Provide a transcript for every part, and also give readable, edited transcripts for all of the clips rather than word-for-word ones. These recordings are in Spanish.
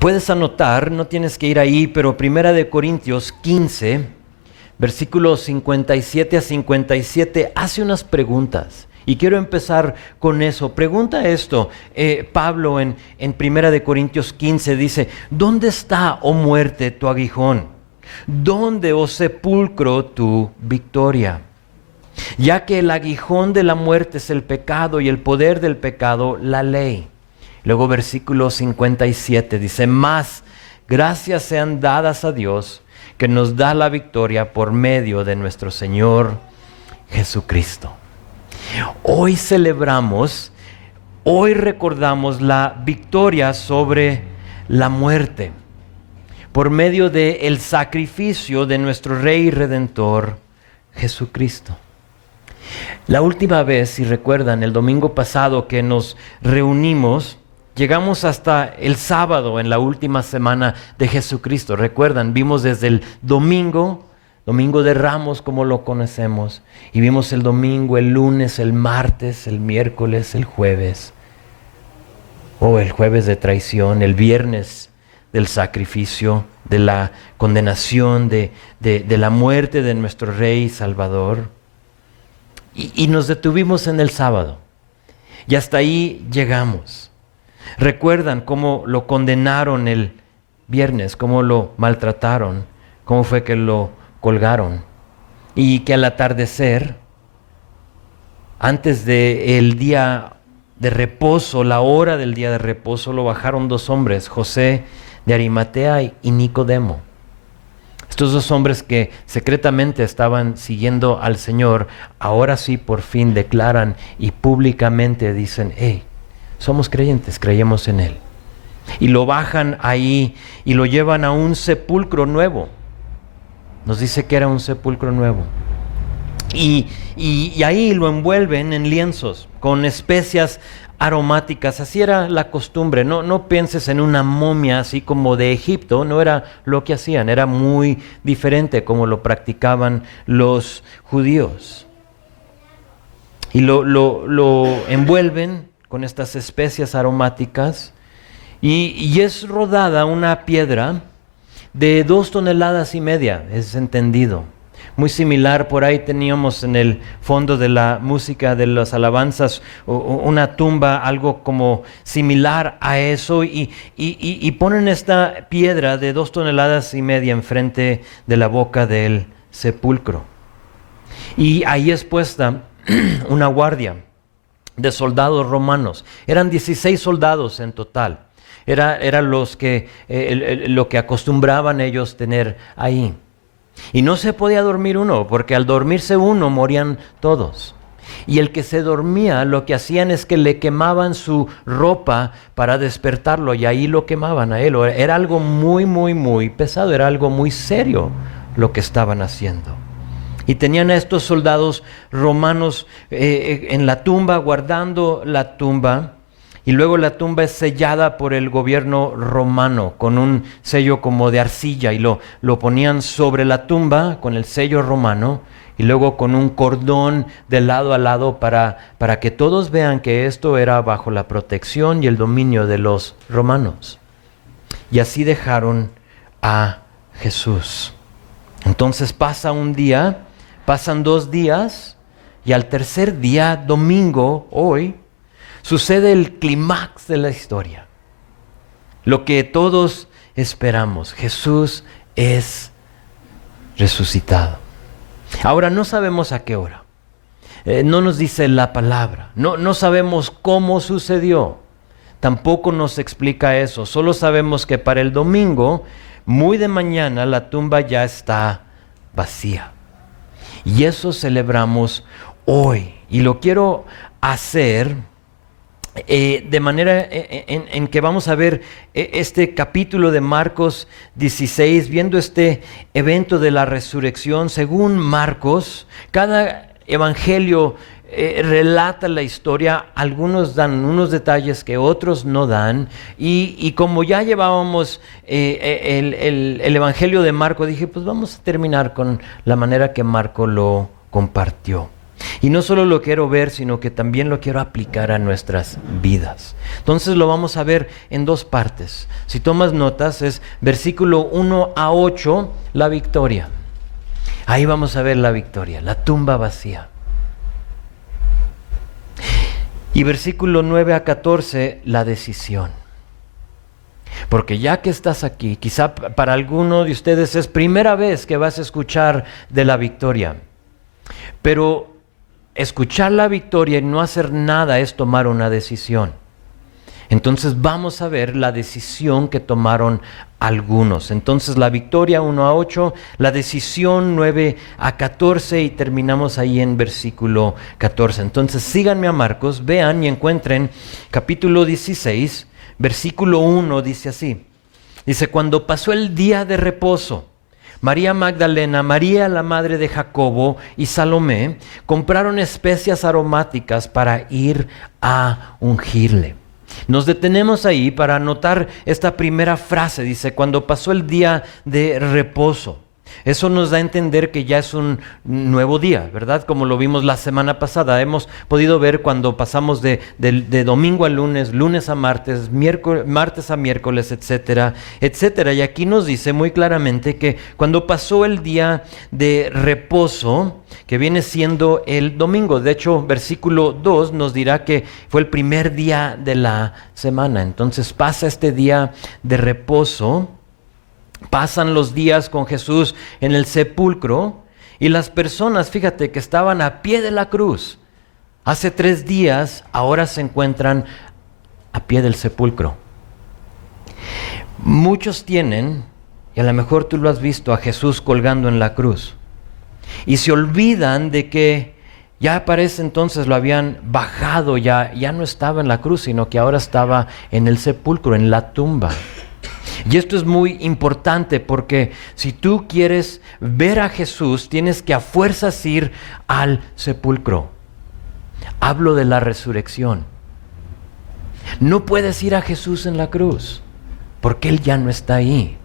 Puedes anotar, no tienes que ir ahí, pero 1 Corintios 15, versículos 57 a 57, hace unas preguntas. Y quiero empezar con eso. Pregunta esto, Pablo en 1 Corintios 15 dice: ¿dónde está, oh muerte, tu aguijón? ¿Dónde, oh sepulcro, tu victoria? Ya que el aguijón de la muerte es el pecado y el poder del pecado, la ley. Luego versículo 57 dice: mas gracias sean dadas a Dios, que nos da la victoria por medio de nuestro Señor Jesucristo. Hoy celebramos, hoy recordamos la victoria sobre la muerte por medio del sacrificio de nuestro Rey y Redentor Jesucristo. La última vez, si recuerdan, el domingo pasado que nos reunimos, llegamos hasta el sábado en la última semana de Jesucristo. Recuerdan, vimos desde el domingo de Ramos como lo conocemos, y vimos el domingo, el lunes, el martes, el miércoles, el jueves, el jueves de traición, el viernes del sacrificio, de la condenación, de la muerte de nuestro Rey y Salvador. Y nos detuvimos en el sábado, y hasta ahí llegamos. Recuerdan cómo lo condenaron el viernes, cómo lo maltrataron, cómo fue que lo colgaron, y que al atardecer, antes del día de reposo, la hora del día de reposo, lo bajaron dos hombres, José de Arimatea y Nicodemo. Estos dos hombres que secretamente estaban siguiendo al Señor, ahora sí por fin declaran y públicamente dicen: hey, somos creyentes, creemos en Él. Y lo bajan ahí y lo llevan a un sepulcro nuevo. Nos dice que era un sepulcro nuevo. Y ahí lo envuelven en lienzos con especias aromáticas. Así era la costumbre. No pienses en una momia así como de Egipto. No era lo que hacían. Era muy diferente como lo practicaban los judíos. Y lo envuelven con estas especias aromáticas. Y es rodada una piedra de 2,5 toneladas, es entendido. Muy similar, por ahí teníamos en el fondo de la música de las alabanzas una tumba, algo como similar a eso, y ponen esta piedra de 2,5 toneladas enfrente de la boca del sepulcro. Y ahí es puesta una guardia de soldados romanos. Eran 16 soldados en total. Era lo que acostumbraban ellos tener ahí. Y no se podía dormir uno, porque al dormirse uno morían todos. Y el que se dormía, lo que hacían es que le quemaban su ropa para despertarlo, y ahí lo quemaban a él. Era algo muy, muy, muy pesado, era algo muy serio lo que estaban haciendo. Y tenían a estos soldados romanos en la tumba, guardando la tumba. Y luego la tumba es sellada por el gobierno romano con un sello como de arcilla, y lo ponían sobre la tumba con el sello romano, y luego con un cordón de lado a lado para que todos vean que esto era bajo la protección y el dominio de los romanos. Y así dejaron a Jesús. Entonces pasa un día, pasan 2 días, y al tercer día, domingo, hoy, sucede el clímax de la historia. Lo que todos esperamos: Jesús es resucitado. Ahora no sabemos a qué hora. No nos dice la palabra. No sabemos cómo sucedió. Tampoco nos explica eso. Solo sabemos que para el domingo, muy de mañana, la tumba ya está vacía. Y eso celebramos hoy. Y lo quiero hacer de manera en que vamos a ver este capítulo de Marcos 16, viendo este evento de la resurrección. Según Marcos, cada evangelio relata la historia. Algunos dan unos detalles que otros no dan, y como ya llevábamos el evangelio de Marcos, dije, pues vamos a terminar con la manera que Marcos lo compartió. Y no solo lo quiero ver, sino que también lo quiero aplicar a nuestras vidas. Entonces lo vamos a ver en dos partes. Si tomas notas, es versículo 1 a 8, la victoria. Ahí vamos a ver la victoria, la tumba vacía. Y versículo 9 a 14, la decisión. Porque ya que estás aquí, quizá para alguno de ustedes es primera vez que vas a escuchar de la victoria. Pero escuchar la victoria y no hacer nada es tomar una decisión. Entonces vamos a ver la decisión que tomaron algunos. Entonces la victoria 1 a 8, la decisión 9 a 14 y terminamos ahí en versículo 14. Entonces síganme a Marcos, vean y encuentren capítulo 16, versículo 1 dice así. Dice, cuando pasó el día de reposo, María Magdalena, María la madre de Jacobo y Salomé compraron especias aromáticas para ir a ungirle. Nos detenemos ahí para anotar esta primera frase, dice, cuando pasó el día de reposo. Eso nos da a entender que ya es un nuevo día, ¿verdad? Como lo vimos la semana pasada. Hemos podido ver cuando pasamos de domingo a lunes, lunes a martes, martes a miércoles, etcétera, etcétera. Y aquí nos dice muy claramente que cuando pasó el día de reposo, que viene siendo el domingo. De hecho, versículo 2 nos dirá que fue el primer día de la semana. Entonces pasa este día de reposo. Pasan los días con Jesús en el sepulcro y las personas, fíjate, que estaban a pie de la cruz hace 3 días, ahora se encuentran a pie del sepulcro. Muchos tienen, y a lo mejor tú lo has visto, a Jesús colgando en la cruz y se olvidan de que ya parece entonces lo habían bajado, ya no estaba en la cruz, sino que ahora estaba en el sepulcro, en la tumba. Y esto es muy importante porque si tú quieres ver a Jesús, tienes que a fuerzas ir al sepulcro. Hablo de la resurrección. No puedes ir a Jesús en la cruz porque Él ya no está ahí.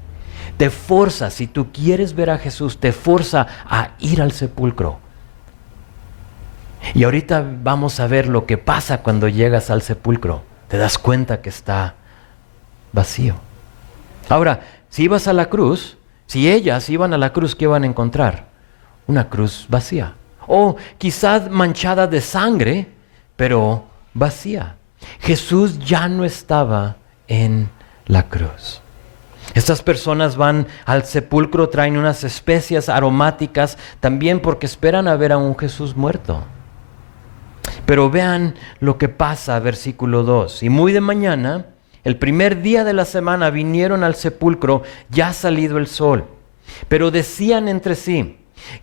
Te forza, si tú quieres ver a Jesús, te forza a ir al sepulcro. Y ahorita vamos a ver lo que pasa cuando llegas al sepulcro. Te das cuenta que está vacío. Ahora, si ibas a la cruz, si ellas iban a la cruz, ¿qué iban a encontrar? Una cruz vacía. O quizás manchada de sangre, pero vacía. Jesús ya no estaba en la cruz. Estas personas van al sepulcro, traen unas especias aromáticas, también porque esperan a ver a un Jesús muerto. Pero vean lo que pasa, versículo 2. Y muy de mañana, el primer día de la semana, vinieron al sepulcro, ya salido el sol. Pero decían entre sí,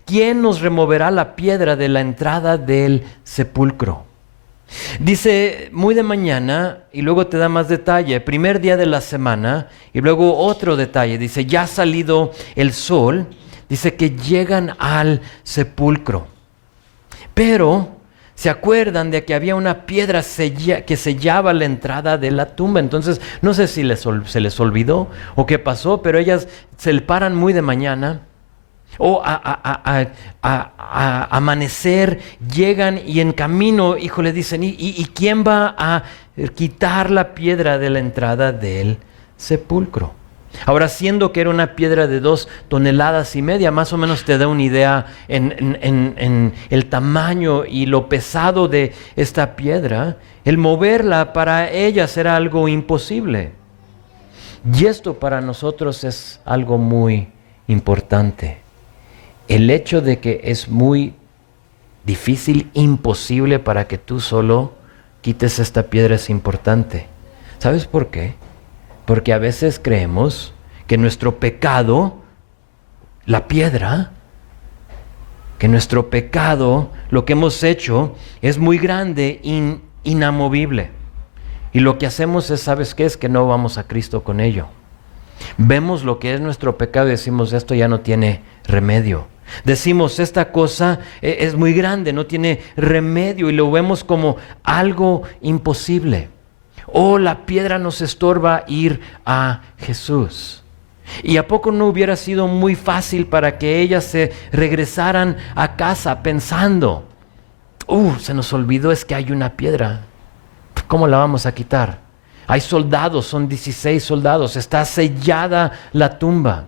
¿quién nos removerá la piedra de la entrada del sepulcro? Dice muy de mañana y luego te da más detalle. Primer día de la semana y luego otro detalle. Dice, ya salido el sol, dice que llegan al sepulcro. Pero se acuerdan de que había una piedra que sellaba la entrada de la tumba. Entonces, no sé si se les olvidó o qué pasó, pero ellas se paran muy de mañana o a amanecer, llegan y en camino, híjole, dicen, ¿y quién va a quitar la piedra de la entrada del sepulcro? Ahora, siendo que era una piedra de 2,5 toneladas, más o menos te da una idea en el tamaño y lo pesado de esta piedra, el moverla para ellas era algo imposible. Y esto para nosotros es algo muy importante. El hecho de que es muy difícil, imposible para que tú solo quites esta piedra es importante. ¿Sabes por qué? Porque a veces creemos que nuestro pecado, la piedra, que nuestro pecado, lo que hemos hecho, es muy grande, inamovible. Y lo que hacemos es, ¿sabes qué? Es que no vamos a Cristo con ello. Vemos lo que es nuestro pecado y decimos, esto ya no tiene remedio. Decimos, esta cosa es muy grande, no tiene remedio, y lo vemos como algo imposible. O la piedra nos estorba ir a Jesús. ¿Y a poco no hubiera sido muy fácil para que ellas se regresaran a casa pensando, Se nos olvidó, es que hay una piedra. ¿Cómo la vamos a quitar? Hay soldados, son 16 soldados, está sellada la tumba.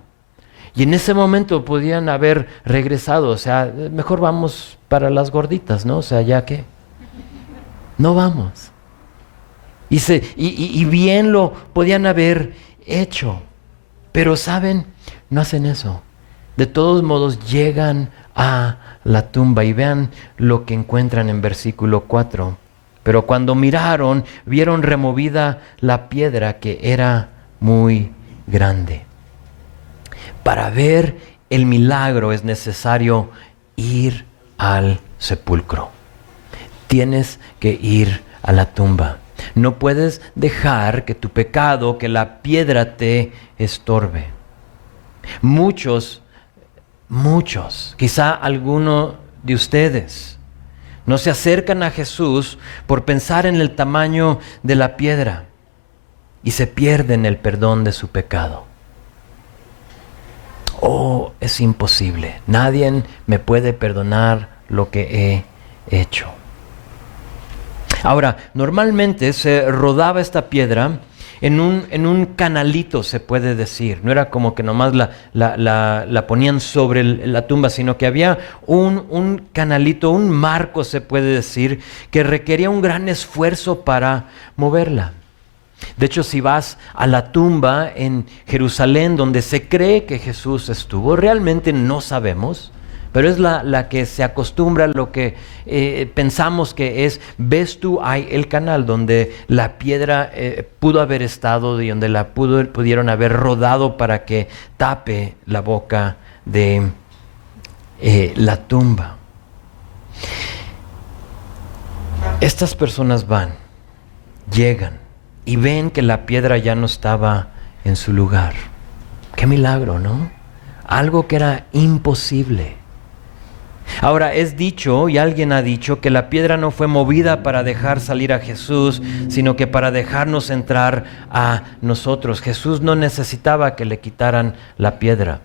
Y en ese momento podían haber regresado, o sea, mejor vamos para las gorditas, ¿no? O sea, ya que no vamos. Y bien lo podían haber hecho, pero ¿saben? No hacen eso. De todos modos llegan a la tumba y vean lo que encuentran en versículo 4. Pero cuando miraron, vieron removida la piedra, que era muy grande. Para ver el milagro es necesario ir al sepulcro. Tienes que ir a la tumba. No puedes dejar que tu pecado, que la piedra te estorbe. Muchos, quizá alguno de ustedes, no se acercan a Jesús por pensar en el tamaño de la piedra y se pierden el perdón de su pecado. Es imposible. Nadie me puede perdonar lo que he hecho. Ahora, normalmente se rodaba esta piedra en un canalito, se puede decir. No era como que nomás la ponían sobre la tumba, sino que había un canalito, un marco, se puede decir, que requería un gran esfuerzo para moverla. De hecho, si vas a la tumba en Jerusalén, donde se cree que Jesús estuvo, realmente no sabemos, pero es la que se acostumbra, lo que pensamos que es. Ves tú, hay el canal donde la piedra pudo haber estado y donde la pudieron haber rodado para que tape la boca de la tumba. Estas personas llegan y ven que la piedra ya no estaba en su lugar. ¡Qué milagro!, ¿no? Algo que era imposible. Ahora, es dicho, y alguien ha dicho, que la piedra no fue movida para dejar salir a Jesús, sino que para dejarnos entrar a nosotros. Jesús no necesitaba que le quitaran la piedra.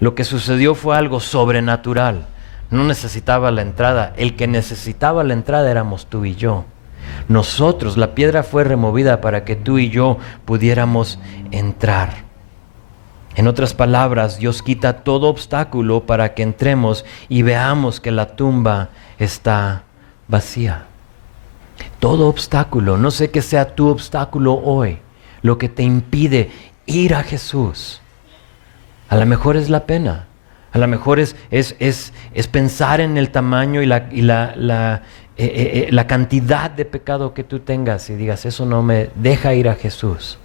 Lo que sucedió fue algo sobrenatural. No necesitaba la entrada. El que necesitaba la entrada éramos tú y yo. Nosotros, la piedra fue removida para que tú y yo pudiéramos entrar. En otras palabras, Dios quita todo obstáculo para que entremos y veamos que la tumba está vacía. Todo obstáculo, no sé qué sea tu obstáculo hoy, lo que te impide ir a Jesús. A lo mejor es la pena, a lo mejor es pensar en el tamaño y la cantidad de pecado que tú tengas y digas, eso no me deja ir a Jesús.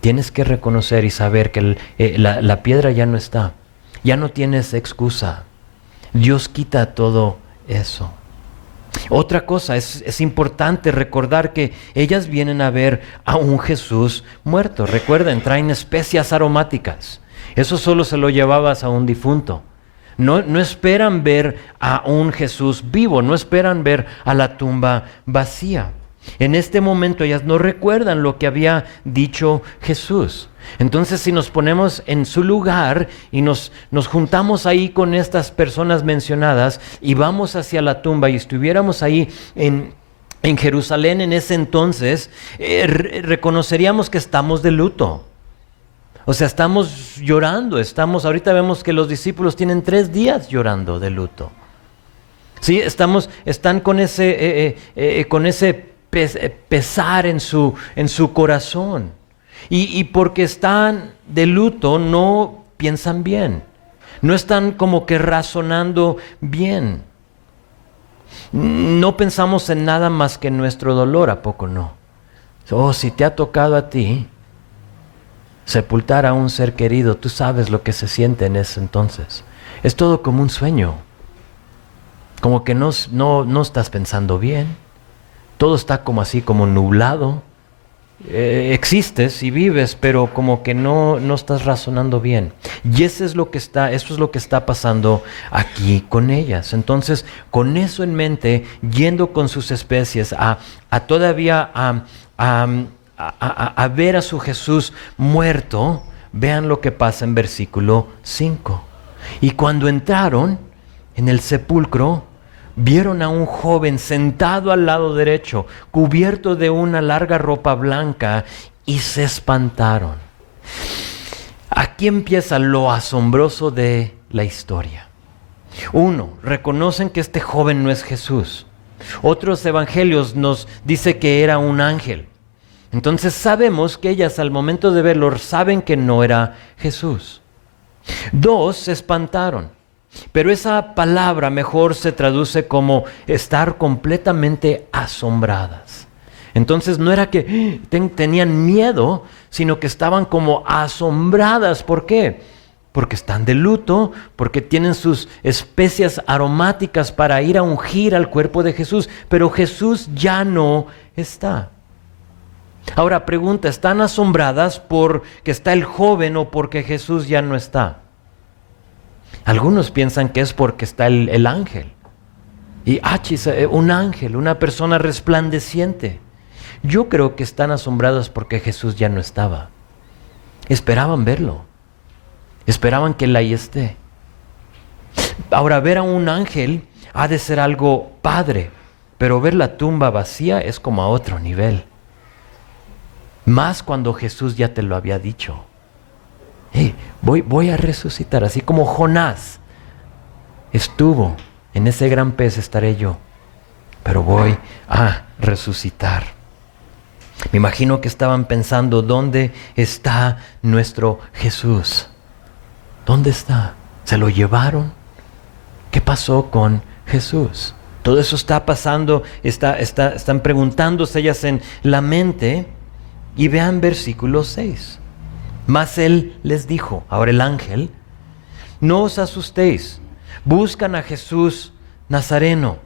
Tienes que reconocer y saber que la piedra ya no está. Ya no tienes excusa. Dios quita todo eso. Otra cosa, es importante recordar que ellas vienen a ver a un Jesús muerto. Recuerden, traen especias aromáticas. Eso solo se lo llevabas a un difunto. No esperan ver a un Jesús vivo, no esperan ver a la tumba vacía. En este momento ellas no recuerdan lo que había dicho Jesús. Entonces, si nos ponemos en su lugar y nos juntamos ahí con estas personas mencionadas y vamos hacia la tumba y estuviéramos ahí en Jerusalén en ese entonces, reconoceríamos que estamos de luto. O sea, estamos llorando, ahorita vemos que los discípulos tienen 3 días llorando de luto. Sí, están con ese pesar en su corazón. Y porque están de luto, no piensan bien. No están como que razonando bien. No pensamos en nada más que en nuestro dolor, ¿a poco no? Si te ha tocado a ti sepultar a un ser querido, tú sabes lo que se siente en ese entonces. Es todo como un sueño. Como que no estás pensando bien. Todo está como así, como nublado. Existes y vives, pero como que no estás razonando bien. Y eso es lo que está pasando aquí con ellas. Entonces, con eso en mente, yendo con sus especies todavía a ver a su Jesús muerto, vean lo que pasa en versículo 5. Y cuando entraron en el sepulcro, vieron a un joven sentado al lado derecho, cubierto de una larga ropa blanca, y se espantaron. Aquí empieza lo asombroso de la historia. Uno, reconocen que este joven no es Jesús. Otros evangelios nos dice que era un ángel. Entonces sabemos que ellas al momento de verlo saben que no era Jesús. Dos, se espantaron. Pero esa palabra mejor se traduce como estar completamente asombradas. Entonces no era que tenían miedo, sino que estaban como asombradas. ¿Por qué? Porque están de luto, porque tienen sus especias aromáticas para ir a ungir al cuerpo de Jesús, pero Jesús ya no está. Ahora pregunta, ¿están asombradas porque está el joven o porque Jesús ya no está? Algunos piensan que es porque está el ángel. Y un ángel, una persona resplandeciente. Yo creo que están asombradas porque Jesús ya no estaba. Esperaban verlo. Esperaban que él ahí esté. Ahora, ver a un ángel ha de ser algo padre, pero ver la tumba vacía es como a otro nivel. Más cuando Jesús ya te lo había dicho. Hey, voy a resucitar, así como Jonás estuvo en ese gran pez, estaré yo, pero voy a resucitar. Me imagino que estaban pensando, ¿dónde está nuestro Jesús? ¿Dónde está? ¿Se lo llevaron? ¿Qué pasó con Jesús? Todo eso está pasando, están preguntándose ellas en la mente. Y vean versículo 6. Mas él les dijo, ahora el ángel, no os asustéis, buscan a Jesús Nazareno,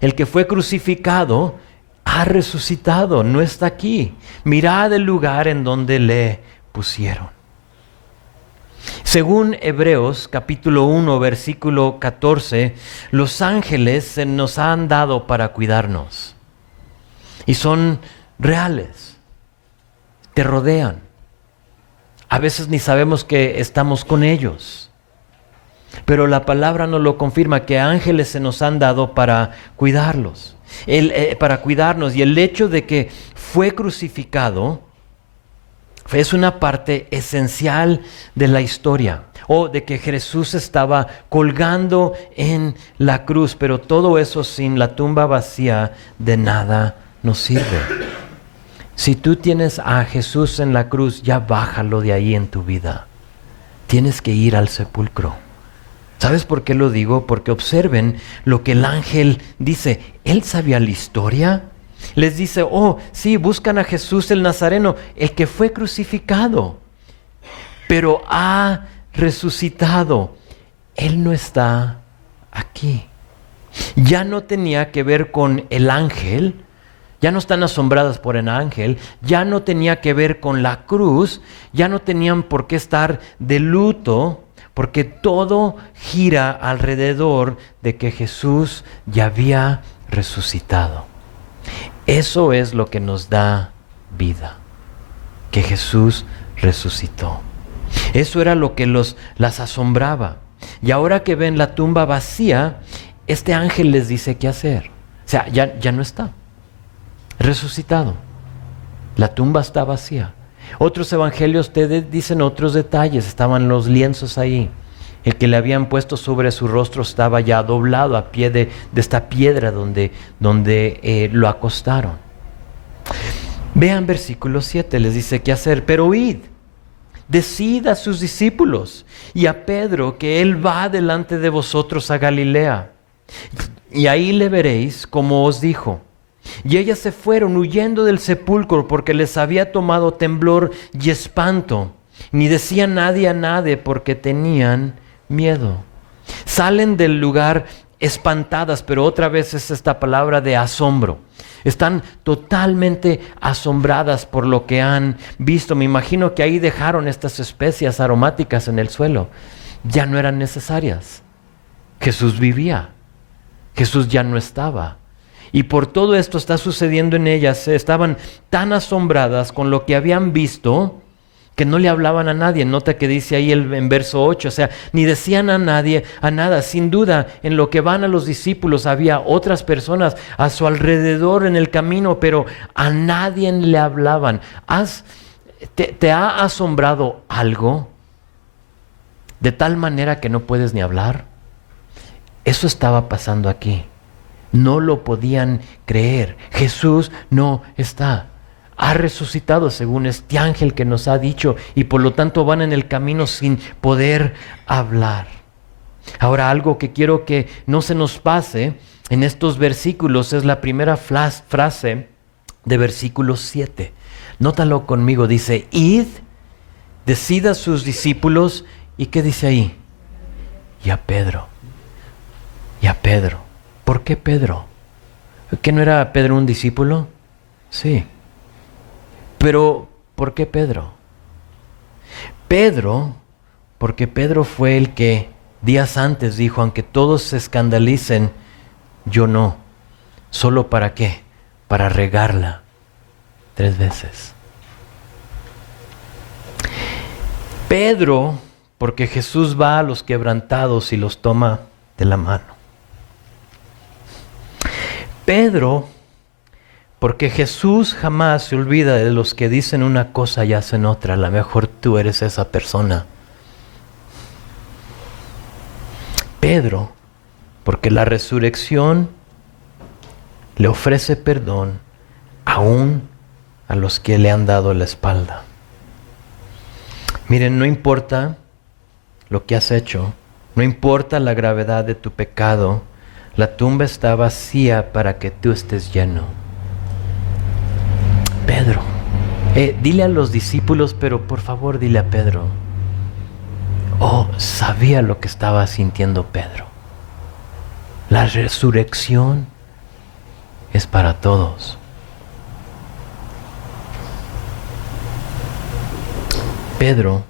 el que fue crucificado, ha resucitado, no está aquí. Mirad el lugar en donde le pusieron. Según Hebreos capítulo 1 versículo 14, los ángeles se nos han dado para cuidarnos. Y son reales, te rodean. A veces ni sabemos que estamos con ellos. Pero la palabra nos lo confirma, que ángeles se nos han dado para cuidarlos, para cuidarnos. Y el hecho de que fue crucificado es una parte esencial de la historia. O de que Jesús estaba colgando en la cruz. Pero todo eso sin la tumba vacía de nada nos sirve. Si tú tienes a Jesús en la cruz, ya bájalo de ahí en tu vida. Tienes que ir al sepulcro. ¿Sabes por qué lo digo? Porque observen lo que el ángel dice. Él sabía la historia. Les dice, oh, sí, buscan a Jesús el Nazareno, el que fue crucificado, pero ha resucitado. Él no está aquí. Ya no tenía que ver con el ángel. Ya no están asombradas por el ángel, ya no tenía que ver con la cruz, ya no tenían por qué estar de luto, porque todo gira alrededor de que Jesús ya había resucitado. Eso es lo que nos da vida, que Jesús resucitó. Eso era lo que las asombraba. Y ahora que ven la tumba vacía, este ángel les dice qué hacer. O sea, ya no está. Resucitado. La tumba está vacía. Otros evangelios te dicen otros detalles. Estaban los lienzos ahí. El que le habían puesto sobre su rostro estaba ya doblado a pie de esta piedra donde lo acostaron. Vean versículo 7, les dice qué hacer. Pero id, decid a sus discípulos y a Pedro que él va delante de vosotros a Galilea. Y ahí le veréis como os dijo. Y ellas se fueron huyendo del sepulcro porque les había tomado temblor y espanto. Ni decían nadie a nadie porque tenían miedo. Salen del lugar espantadas, pero otra vez es esta palabra de asombro. Están totalmente asombradas por lo que han visto. Me imagino que ahí dejaron estas especias aromáticas en el suelo. Ya no eran necesarias. Jesús vivía. Jesús ya no estaba. Y por todo esto está sucediendo en ellas. Estaban tan asombradas con lo que habían visto que no le hablaban a nadie. Nota que dice ahí en verso 8, o sea, ni decían a nadie, a nada. Sin duda, en lo que van a los discípulos había otras personas a su alrededor en el camino, pero a nadie le hablaban. ¿Te ha asombrado algo de tal manera que no puedes ni hablar? Eso estaba pasando aquí. No lo podían creer. Jesús no está. Ha resucitado según este ángel que nos ha dicho, y por lo tanto van en el camino sin poder hablar. Ahora, algo que quiero que no se nos pase en estos versículos es la primera frase de versículo 7. Nótalo conmigo, dice, id, decid a sus discípulos, ¿y qué dice ahí? Y a Pedro. Y a Pedro. ¿Por qué Pedro? ¿Que no era Pedro un discípulo? Sí. Pero, ¿por qué Pedro? Pedro, porque Pedro fue el que días antes dijo, aunque todos se escandalicen, yo no. ¿Solo para qué? Para regarla 3 veces. Pedro, porque Jesús va a los quebrantados y los toma de la mano. Pedro, porque Jesús jamás se olvida de los que dicen una cosa y hacen otra. A lo mejor tú eres esa persona. Pedro, porque la resurrección le ofrece perdón aún a los que le han dado la espalda. Miren, no importa lo que has hecho, no importa la gravedad de tu pecado, la tumba está vacía para que tú estés lleno. Pedro, dile a los discípulos, pero por favor dile a Pedro. Oh, sabía lo que estaba sintiendo Pedro. La resurrección es para todos. Pedro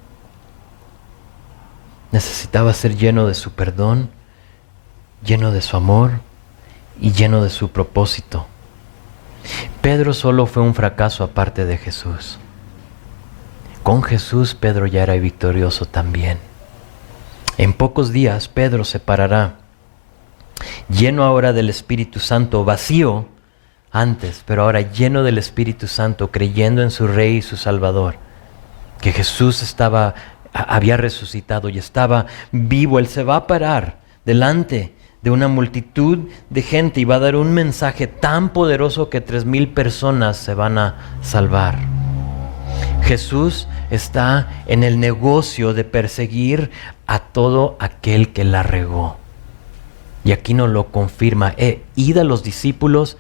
necesitaba ser lleno de su perdón, lleno de su amor y lleno de su propósito. Pedro solo fue un fracaso aparte de Jesús. Con Jesús Pedro ya era victorioso también. En pocos días Pedro se parará, lleno ahora del Espíritu Santo, vacío antes, pero ahora lleno del Espíritu Santo, creyendo en su Rey y su Salvador, que Jesús había resucitado y estaba vivo. Él se va a parar delante de una multitud de gente y va a dar un mensaje tan poderoso que 3,000 personas se van a salvar. Jesús está en el negocio de perseguir a todo aquel que la regó. Y aquí nos lo confirma. Id a los discípulos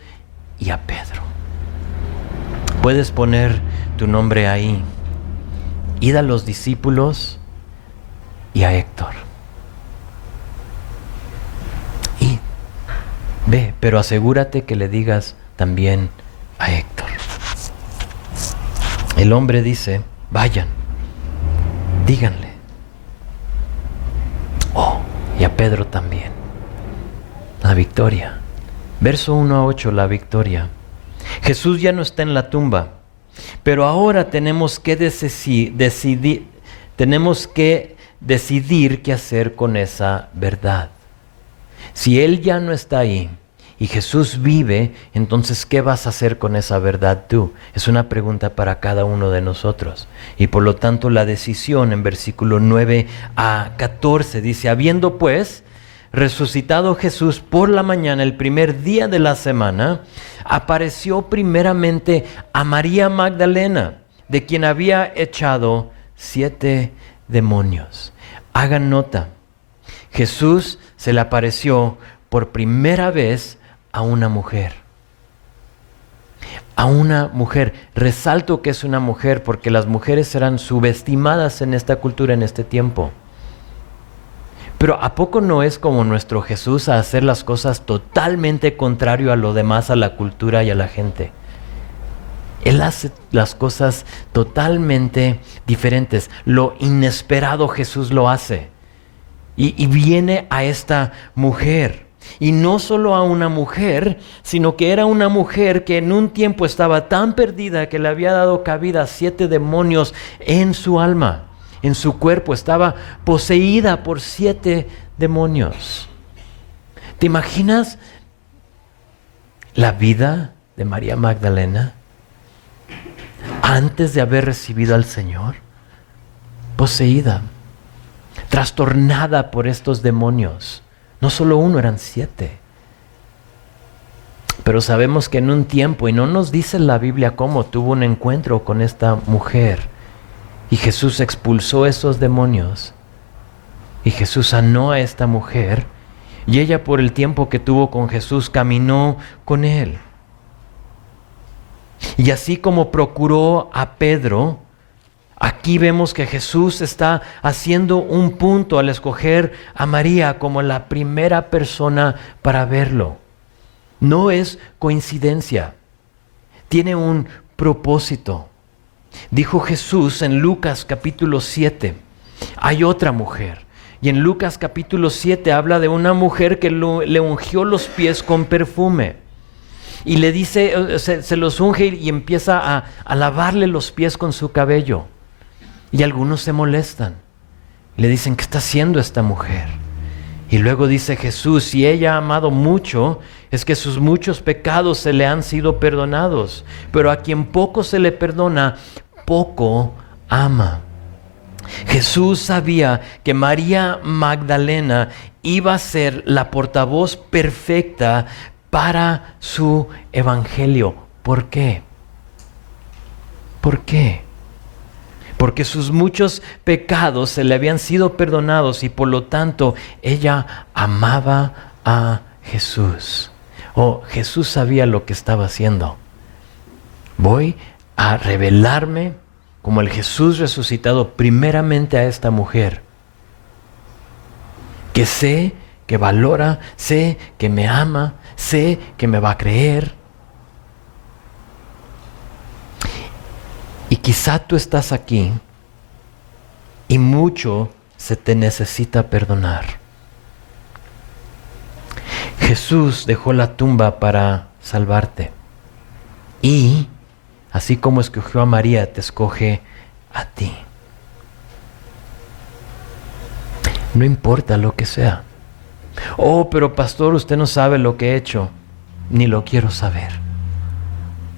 y a Pedro. Puedes poner tu nombre ahí. Id a los discípulos y a Héctor. Y ve, pero asegúrate que le digas también a Héctor. El hombre dice, vayan, díganle. Oh, y a Pedro también. La victoria. Verso 1-8, la victoria. Jesús ya no está en la tumba, pero ahora tenemos que decidir qué hacer con esa verdad. Si Él ya no está ahí y Jesús vive, entonces ¿qué vas a hacer con esa verdad tú? Es una pregunta para cada uno de nosotros. Y por lo tanto la decisión en versículo 9-14 dice, habiendo pues resucitado Jesús por la mañana, el primer día de la semana, apareció primeramente a María Magdalena, de quien había echado 7 demonios. Hagan nota, Jesús se le apareció por primera vez a una mujer. A una mujer. Resalto que es una mujer porque las mujeres eran subestimadas en esta cultura, en este tiempo. Pero ¿a poco no es como nuestro Jesús a hacer las cosas totalmente contrario a lo demás, a la cultura y a la gente? Él hace las cosas totalmente diferentes. Lo inesperado Jesús lo hace. Y viene a esta mujer. Y no solo a una mujer, sino que era una mujer que en un tiempo estaba tan perdida que le había dado cabida a 7 demonios en su alma, en su cuerpo. Estaba poseída por 7 demonios. ¿Te imaginas la vida de María Magdalena antes de haber recibido al Señor? Poseída, trastornada por estos demonios. No solo uno, eran 7. Pero sabemos que en un tiempo, y no nos dice la Biblia cómo, tuvo un encuentro con esta mujer. Y Jesús expulsó esos demonios. Y Jesús sanó a esta mujer. Y ella, por el tiempo que tuvo con Jesús, caminó con él. Y así como procuró a Pedro, aquí vemos que Jesús está haciendo un punto al escoger a María como la primera persona para verlo. No es coincidencia, tiene un propósito. Dijo Jesús en Lucas capítulo 7, hay otra mujer. Y en Lucas capítulo 7 habla de una mujer que le ungió los pies con perfume. Y le dice, se los unge y empieza a lavarle los pies con su cabello. Y algunos se molestan. Le dicen, ¿qué está haciendo esta mujer? Y luego dice Jesús, si ella ha amado mucho, es que sus muchos pecados se le han sido perdonados. Pero a quien poco se le perdona, poco ama. Jesús sabía que María Magdalena iba a ser la portavoz perfecta para su evangelio. ¿Por qué? ¿Por qué? Porque sus muchos pecados se le habían sido perdonados y por lo tanto ella amaba a Jesús. Jesús sabía lo que estaba haciendo. Voy a revelarme como el Jesús resucitado primeramente a esta mujer, que sé que valora, sé que me ama, sé que me va a creer. Y quizá tú estás aquí y mucho se te necesita perdonar. Jesús dejó la tumba para salvarte. Y así como escogió a María, te escoge a ti. No importa lo que sea. Pero pastor, usted no sabe lo que he hecho. Ni lo quiero saber.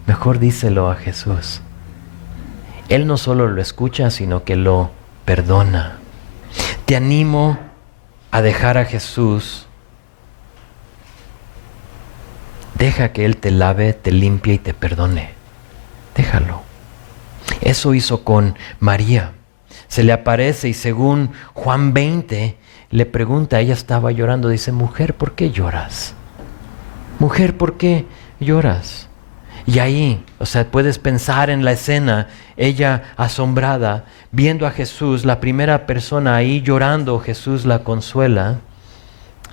Mejor díselo a Jesús. Él no solo lo escucha, sino que lo perdona. Te animo a dejar a Jesús. Deja que Él te lave, te limpie y te perdone. Déjalo. Eso hizo con María. Se le aparece y según Juan 20 le pregunta, ella estaba llorando, dice, mujer, ¿por qué lloras? Mujer, ¿por qué lloras? Y ahí, puedes pensar en la escena, ella asombrada, viendo a Jesús, la primera persona ahí llorando, Jesús la consuela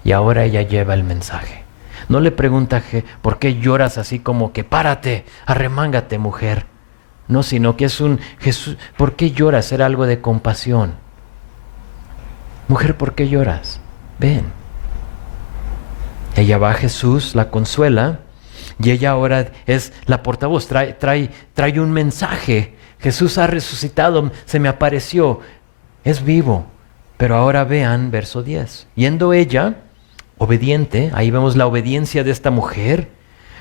y ahora ella lleva el mensaje. No le pregunta, ¿por qué lloras así como que párate, arremángate, mujer? No, sino que es un Jesús, ¿por qué lloras? Era algo de compasión. Mujer, ¿por qué lloras? Ven. Ella va a Jesús, la consuela. Y ella ahora es la portavoz, trae un mensaje. Jesús ha resucitado, se me apareció, es vivo. Pero ahora vean verso 10. Yendo ella, obediente, ahí vemos la obediencia de esta mujer,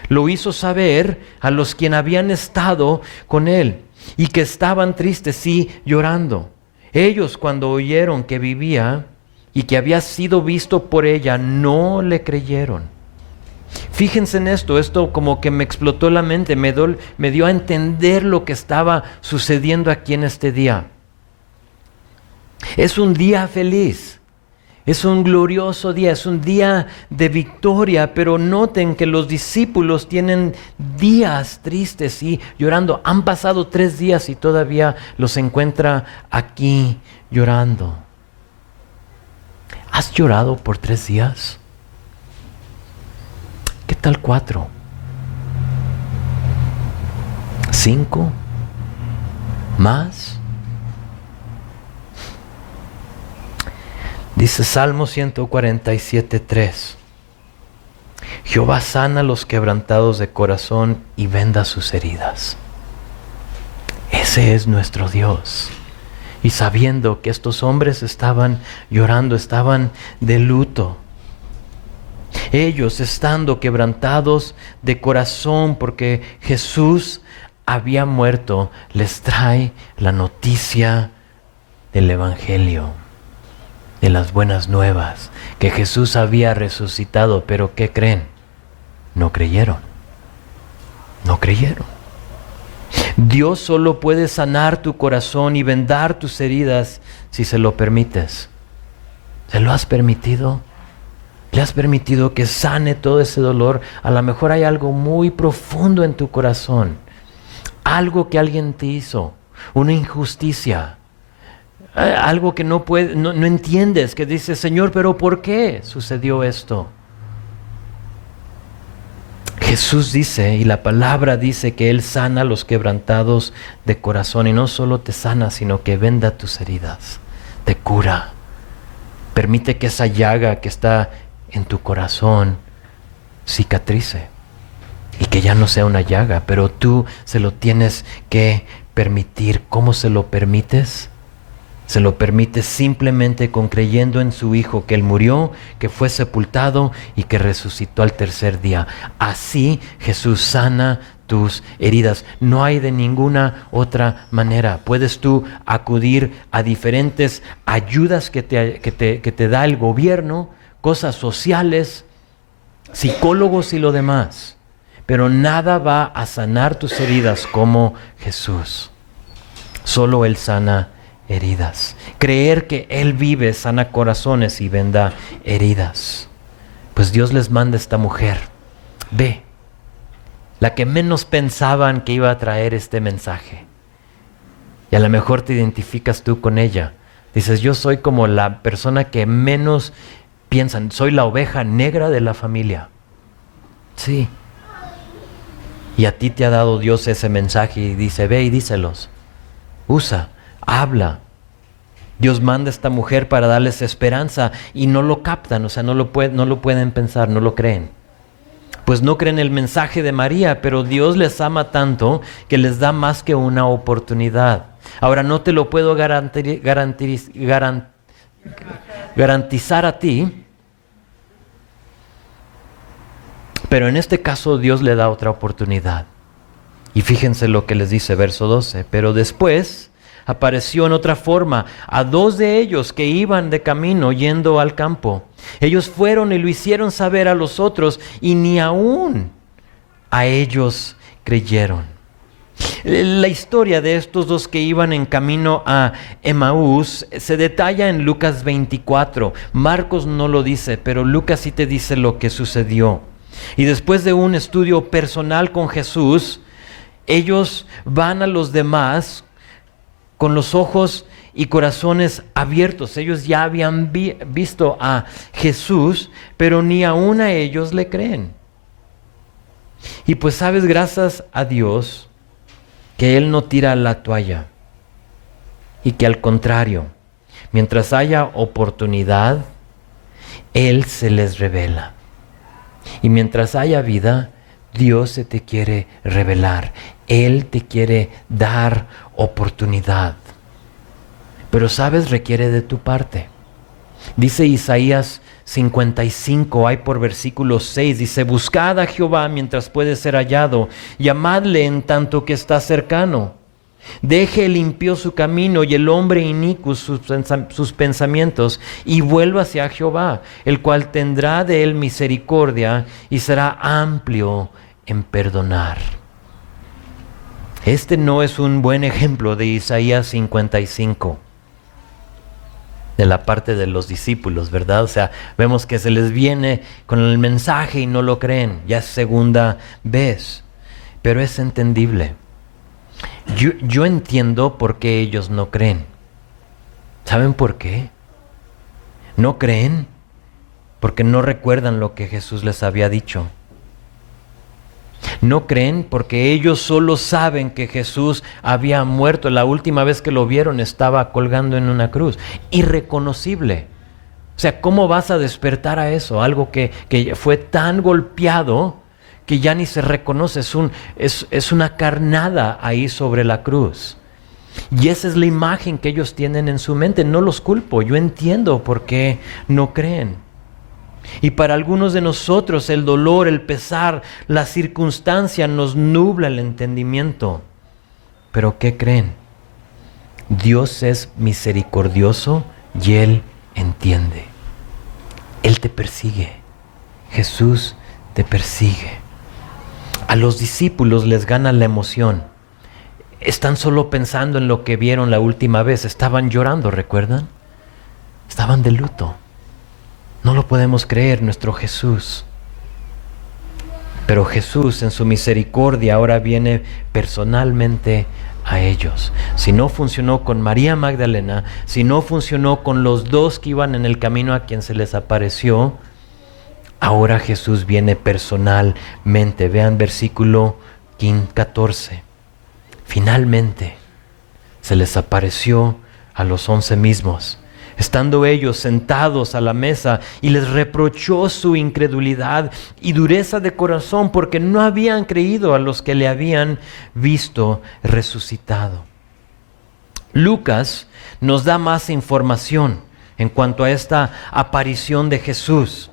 lo hizo saber a los quien habían estado con él y que estaban tristes y llorando. Ellos, cuando oyeron que vivía y que había sido visto por ella, no le creyeron. Fíjense en esto como que me explotó la mente, me dio a entender lo que estaba sucediendo aquí en este día. Es un día feliz, es un glorioso día, es un día de victoria, pero noten que los discípulos tienen días tristes y llorando. Han pasado 3 días y todavía los encuentra aquí llorando. ¿Has llorado por 3 días? ¿Qué tal 4? 5? ¿Más? Dice Salmo 147:3. Jehová sana a los quebrantados de corazón y venda sus heridas. Ese es nuestro Dios. Y sabiendo que estos hombres estaban llorando, estaban de luto, ellos estando quebrantados de corazón porque Jesús había muerto, les trae la noticia del Evangelio, de las buenas nuevas, que Jesús había resucitado. Pero ¿qué creen? No creyeron. No creyeron. Dios solo puede sanar tu corazón y vendar tus heridas si se lo permites. ¿Se lo has permitido? ¿Le has permitido que sane todo ese dolor? A lo mejor hay algo muy profundo en tu corazón. Algo que alguien te hizo. Una injusticia. Algo que no entiendes. Que dices, Señor, ¿pero por qué sucedió esto? Jesús dice, y la palabra dice, que Él sana a los quebrantados de corazón. Y no solo te sana, sino que venda tus heridas. Te cura. Permite que esa llaga que está en tu corazón cicatrice. Y que ya no sea una llaga, pero tú se lo tienes que permitir. ¿Cómo se lo permites? Se lo permites simplemente con creyendo en su Hijo, que Él murió, que fue sepultado y que resucitó al tercer día. Así Jesús sana tus heridas. No hay de ninguna otra manera. Puedes tú acudir a diferentes ayudas que te da el gobierno, cosas sociales, psicólogos y lo demás. Pero nada va a sanar tus heridas como Jesús. Solo Él sana heridas. Creer que Él vive sana corazones y venda heridas. Pues Dios les manda esta mujer. Ve, la que menos pensaban que iba a traer este mensaje. Y a lo mejor te identificas tú con ella. Dices, yo soy como la persona que menos piensan. Soy la oveja negra de la familia. Sí. Y a ti te ha dado Dios ese mensaje y dice, ve y díselos. Usa. Habla. Dios manda a esta mujer para darles esperanza y no lo captan, o sea, no lo pueden pensar, no lo creen. Pues no creen el mensaje de María, pero Dios les ama tanto que les da más que una oportunidad. Ahora no te lo puedo garantizar a ti, pero en este caso Dios le da otra oportunidad. Y fíjense lo que les dice, verso 12. Pero después apareció en otra forma a 2 de ellos que iban de camino yendo al campo. Ellos fueron y lo hicieron saber a los otros y ni aún a ellos creyeron. La historia de estos 2 que iban en camino a Emaús se detalla en Lucas 24. Marcos no lo dice, pero Lucas sí te dice lo que sucedió. Y después de un estudio personal con Jesús, ellos van a los demás con los ojos y corazones abiertos. Ellos ya habían visto a Jesús, pero ni aún a ellos le creen. Y pues sabes, gracias a Dios, que Él no tira la toalla. Y que al contrario, mientras haya oportunidad, Él se les revela. Y mientras haya vida, Dios se te quiere revelar. Él te quiere dar oportunidad. Pero sabes, requiere de tu parte. Dice Isaías 55, hay por versículo 6, dice, buscad a Jehová mientras puede ser hallado, llamadle en tanto que está cercano. Deje el impío su camino y el hombre inicuo sus pensamientos, y vuelva hacia Jehová, el cual tendrá de él misericordia y será amplio en perdonar. Este no es un buen ejemplo de Isaías 55, de la parte de los discípulos, ¿verdad? O sea, vemos que se les viene con el mensaje y no lo creen, ya es segunda vez, pero es entendible. Yo entiendo por qué ellos no creen. ¿Saben por qué? No creen porque no recuerdan lo que Jesús les había dicho. No creen porque ellos solo saben que Jesús había muerto. La última vez que lo vieron estaba colgando en una cruz. Irreconocible. O O sea, ¿cómo vas a despertar a eso? Algo que fue tan golpeado que ya ni se reconoce, es una carnada ahí sobre la cruz. Y esa es la imagen que ellos tienen en su mente. No los culpo, yo entiendo por qué no creen. Y para algunos de nosotros el dolor, el pesar, la circunstancia nos nubla el entendimiento. Pero ¿qué creen? Dios es misericordioso y Él entiende. Él te persigue. Jesús te persigue. A los discípulos les gana la emoción. Están solo pensando en lo que vieron la última vez. Estaban llorando, ¿recuerdan? Estaban de luto. No lo podemos creer, nuestro Jesús. Pero Jesús en su misericordia ahora viene personalmente a ellos. Si no funcionó con María Magdalena, si no funcionó con los dos que iban en el camino a quien se les apareció, ahora Jesús viene personalmente. Vean versículo 14. Finalmente se les apareció a los 11 mismos, estando ellos sentados a la mesa, y les reprochó su incredulidad y dureza de corazón, porque no habían creído a los que le habían visto resucitado. Lucas nos da más información en cuanto a esta aparición de Jesús.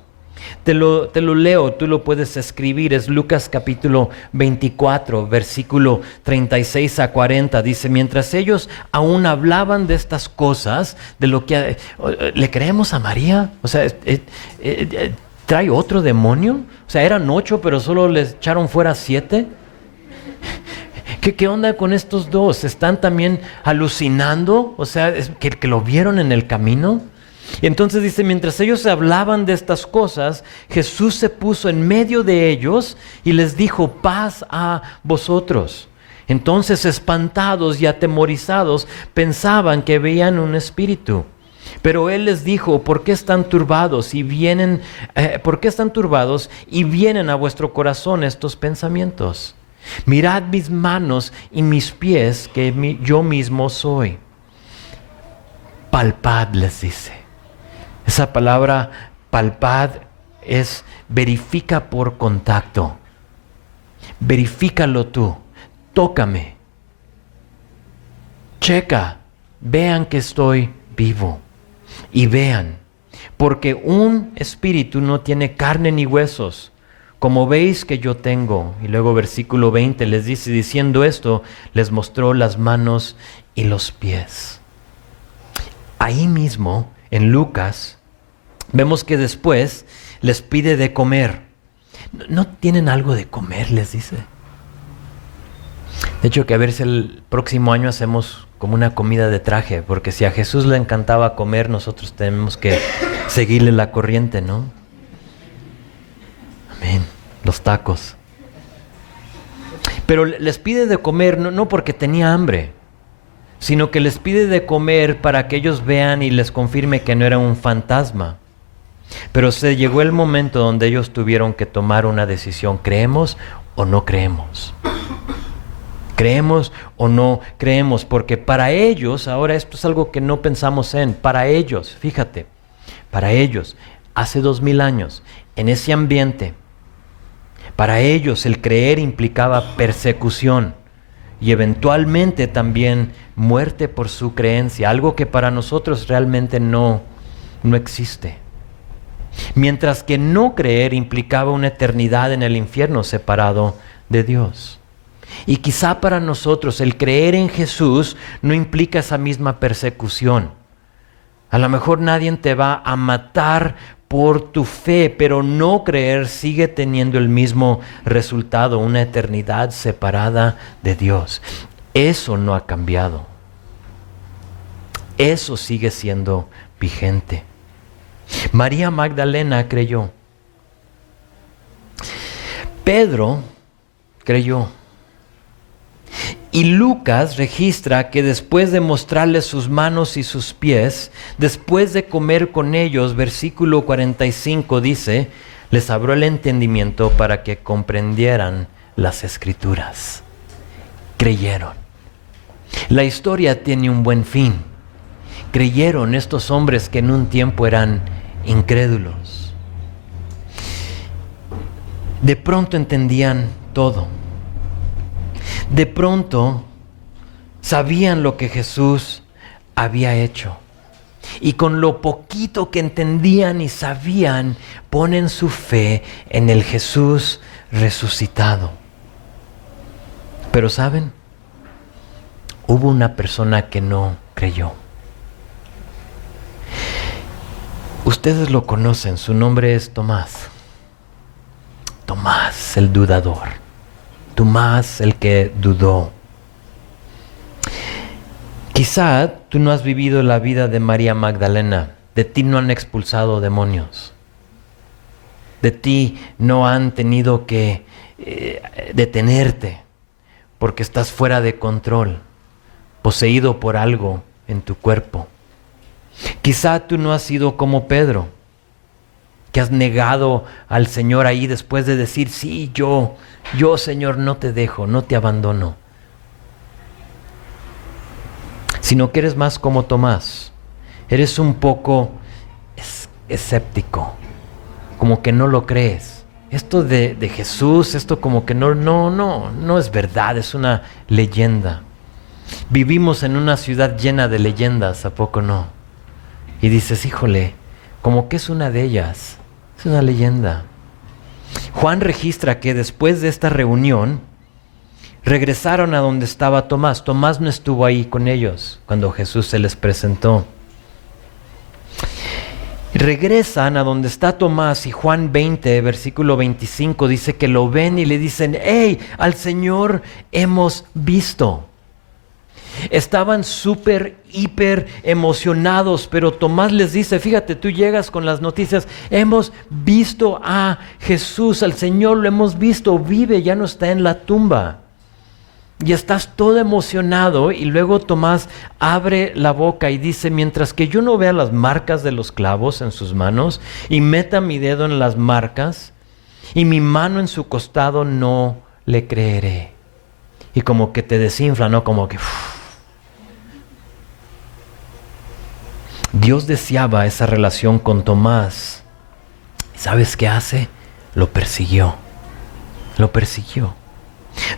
Te lo leo, tú lo puedes escribir, es Lucas capítulo 24, versículo 36 a 40. Dice, mientras ellos aún hablaban de estas cosas, de lo que... ¿Le creemos a María? O sea, ¿trae otro demonio? O sea, eran 8, pero solo les echaron fuera 7. ¿Qué onda con estos dos? ¿Están también alucinando? O sea, que lo vieron en el camino. Y entonces dice, mientras ellos hablaban de estas cosas, Jesús se puso en medio de ellos y les dijo, paz a vosotros. Entonces, espantados y atemorizados, pensaban que veían un espíritu. Pero Él les dijo, ¿por qué están turbados y vienen a vuestro corazón estos pensamientos? Mirad mis manos y mis pies, que yo mismo soy. Palpad, les dice. Esa palabra palpad es verifica por contacto. Verifícalo tú. Tócame. Checa. Vean que estoy vivo. Y vean, porque un espíritu no tiene carne ni huesos, como veis que yo tengo. Y luego versículo 20 les dice, diciendo esto, les mostró las manos y los pies. Ahí mismo, en Lucas, vemos que después les pide de comer. ¿No tienen algo de comer?, les dice. De hecho, que a ver si el próximo año hacemos como una comida de traje, porque si a Jesús le encantaba comer, nosotros tenemos que seguirle la corriente, ¿no? Amén. Los tacos. Pero les pide de comer no porque tenía hambre, sino que les pide de comer para que ellos vean y les confirme que no era un fantasma. Pero se llegó el momento donde ellos tuvieron que tomar una decisión. ¿Creemos o no creemos? ¿Creemos o no creemos? Porque para ellos, ahora esto es algo que no pensamos en, para ellos, fíjate, para ellos, hace 2000 años, en ese ambiente, para ellos el creer implicaba persecución y eventualmente también muerte por su creencia, algo que para nosotros realmente no existe. Mientras que no creer implicaba una eternidad en el infierno separado de Dios. Y quizá para nosotros el creer en Jesús no implica esa misma persecución. A lo mejor nadie te va a matar por tu fe, pero no creer sigue teniendo el mismo resultado, una eternidad separada de Dios. Eso no ha cambiado. Eso sigue siendo vigente. María Magdalena creyó. Pedro creyó. Y Lucas registra que después de mostrarles sus manos y sus pies, después de comer con ellos, versículo 45 dice, les abrió el entendimiento para que comprendieran las Escrituras. Creyeron. La historia tiene un buen fin. Creyeron estos hombres que en un tiempo eran incrédulos. De pronto entendían todo. De pronto sabían lo que Jesús había hecho. Y con lo poquito que entendían y sabían, ponen su fe en el Jesús resucitado. Pero ¿saben? Hubo una persona que no creyó. Ustedes lo conocen, su nombre es Tomás. Tomás, el dudador. Tomás, el que dudó. Quizá tú no has vivido la vida de María Magdalena. De ti no han expulsado demonios. De ti no han tenido que detenerte porque estás fuera de control, poseído por algo en tu cuerpo. Quizá tú no has sido como Pedro, que has negado al Señor ahí después de decir, sí, yo Señor no te dejo, no te abandono. Sino que eres más como Tomás, eres un poco escéptico, como que no lo crees. Esto de Jesús, esto como que no es verdad, es una leyenda. Vivimos en una ciudad llena de leyendas, ¿a poco no? Y dices, híjole, como que es una de ellas, es una leyenda. Juan registra que después de esta reunión, regresaron a donde estaba Tomás. Tomás no estuvo ahí con ellos cuando Jesús se les presentó. Regresan a donde está Tomás y Juan 20, versículo 25, dice que lo ven y le dicen, ¡hey, al Señor hemos visto! Estaban súper, hiper emocionados, pero Tomás les dice, fíjate, tú llegas con las noticias, hemos visto a Jesús, al Señor lo hemos visto, vive, ya no está en la tumba. Y estás todo emocionado y luego Tomás abre la boca y dice, mientras que yo no vea las marcas de los clavos en sus manos y meta mi dedo en las marcas y mi mano en su costado, no le creeré. Y como que te desinfla, ¿no? Como que... Dios deseaba esa relación con Tomás. ¿Sabes qué hace? Lo persiguió. Lo persiguió.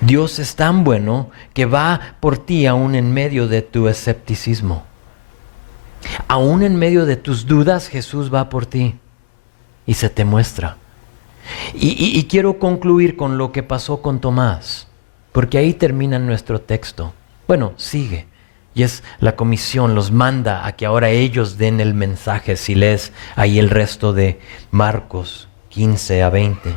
Dios es tan bueno que va por ti aún en medio de tu escepticismo. Aún en medio de tus dudas, Jesús va por ti y se te muestra. Y quiero concluir con lo que pasó con Tomás, porque ahí termina nuestro texto. Bueno, sigue. Y es la comisión, los manda a que ahora ellos den el mensaje, si lees ahí el resto de Marcos 15 a 20.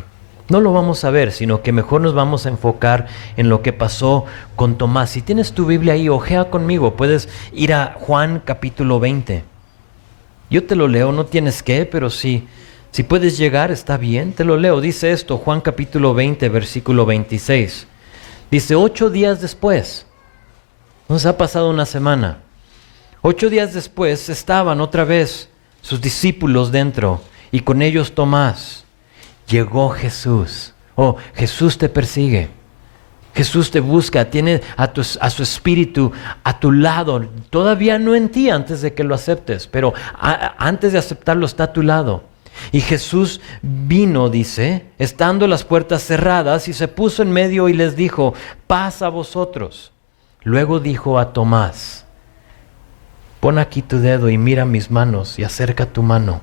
No lo vamos a ver, sino que mejor nos vamos a enfocar en lo que pasó con Tomás. Si tienes tu Biblia ahí, ojea conmigo, puedes ir a Juan capítulo 20. Yo te lo leo, no tienes que, pero si puedes llegar, está bien, te lo leo. Dice esto, Juan capítulo 20, versículo 26. Dice, 8 días después, nos ha pasado una semana. 8 días después estaban otra vez sus discípulos dentro y con ellos Tomás. Llegó Jesús. Oh, Jesús te persigue. Jesús te busca, tiene a su espíritu a tu lado. Todavía no en ti antes de que lo aceptes, pero antes de aceptarlo está a tu lado. Y Jesús vino, dice, estando las puertas cerradas, y se puso en medio y les dijo, paz a vosotros. Luego dijo a Tomás, pon aquí tu dedo y mira mis manos y acerca tu mano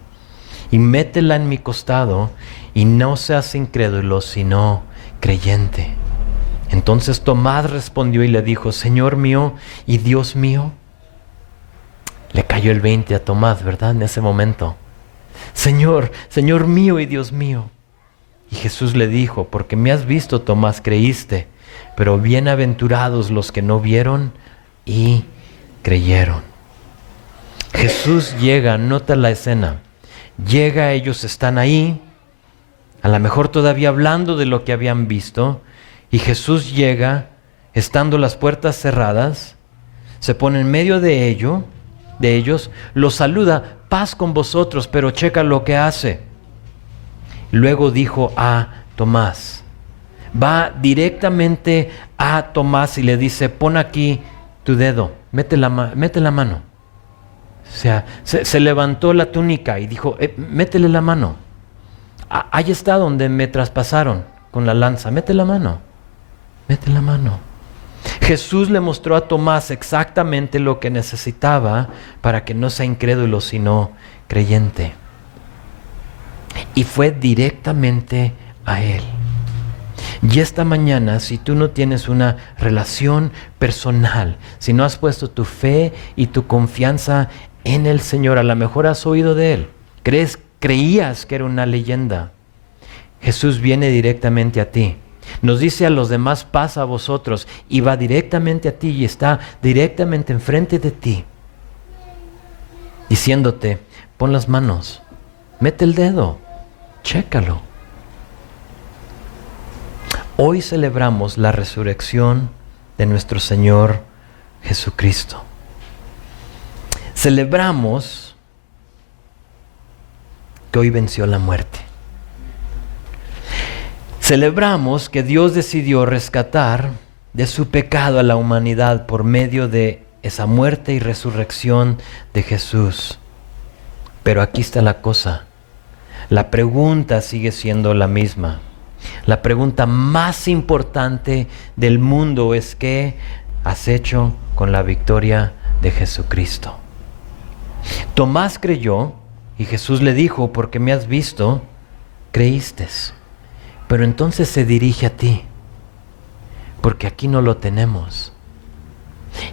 y métela en mi costado y no seas incrédulo sino creyente. Entonces Tomás respondió y le dijo, Señor mío y Dios mío. Le cayó el 20 a Tomás, ¿verdad? En ese momento. Señor mío y Dios mío. Y Jesús le dijo, porque me has visto, Tomás, creíste. Pero bienaventurados los que no vieron y creyeron. Jesús llega, nota la escena. Llega, ellos están ahí, a lo mejor todavía hablando de lo que habían visto. Y Jesús llega, estando las puertas cerradas, se pone en medio de ellos, los saluda, paz con vosotros, pero checa lo que hace. Luego dijo a Tomás, va directamente a Tomás y le dice, pon aquí tu dedo, mete la mano. O sea, se levantó la túnica y dijo, métele la mano. Ahí está donde me traspasaron con la lanza. Mete la mano. Mete la mano. Jesús le mostró a Tomás exactamente lo que necesitaba para que no sea incrédulo, sino creyente. Y fue directamente a él. Y esta mañana, si tú no tienes una relación personal, si no has puesto tu fe y tu confianza en el Señor, a lo mejor has oído de Él, creías que era una leyenda. Jesús viene directamente a ti. Nos dice a los demás, pasa a vosotros, y va directamente a ti y está directamente enfrente de ti, diciéndote, pon las manos, mete el dedo, chécalo. Hoy celebramos la resurrección de nuestro Señor Jesucristo. Celebramos que hoy venció la muerte. Celebramos que Dios decidió rescatar de su pecado a la humanidad por medio de esa muerte y resurrección de Jesús. Pero aquí está la cosa. La pregunta sigue siendo la misma. La pregunta más importante del mundo es: ¿qué has hecho con la victoria de Jesucristo? Tomás creyó y Jesús le dijo, porque me has visto, creíste. Pero entonces se dirige a ti, porque aquí no lo tenemos.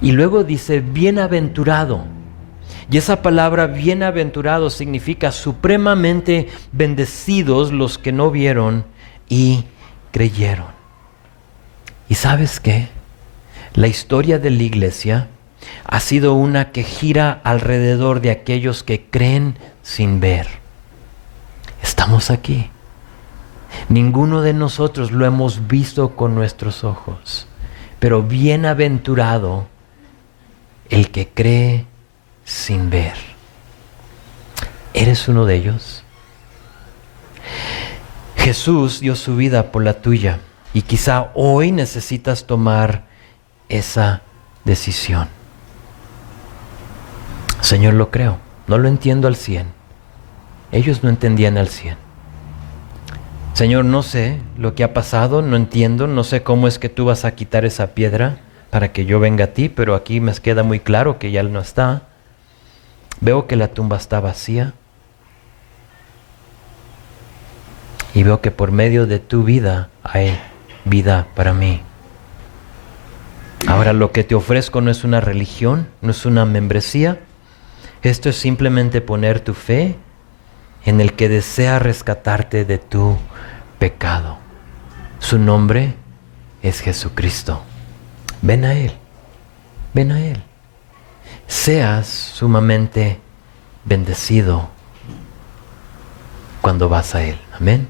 Y luego dice, bienaventurado. Y esa palabra bienaventurado significa supremamente bendecidos los que no vieron y creyeron. ¿Y sabes qué? La historia de la iglesia ha sido una que gira alrededor de aquellos que creen sin ver. Estamos aquí. Ninguno de nosotros lo hemos visto con nuestros ojos, pero bienaventurado el que cree sin ver. ¿Eres uno de ellos? Jesús dio su vida por la tuya y quizá hoy necesitas tomar esa decisión. Señor, lo creo, no lo entiendo al 100. Ellos no entendían al 100. Señor, no sé lo que ha pasado, no entiendo, no sé cómo es que tú vas a quitar esa piedra para que yo venga a ti, pero aquí me queda muy claro que ya Él no está. Veo que la tumba está vacía. Y veo que por medio de tu vida hay vida para mí. Ahora, lo que te ofrezco no es una religión, no es una membresía. Esto es simplemente poner tu fe en el que desea rescatarte de tu pecado. Su nombre es Jesucristo. Ven a Él. Ven a Él. Seas sumamente bendecido cuando vas a Él. Amén.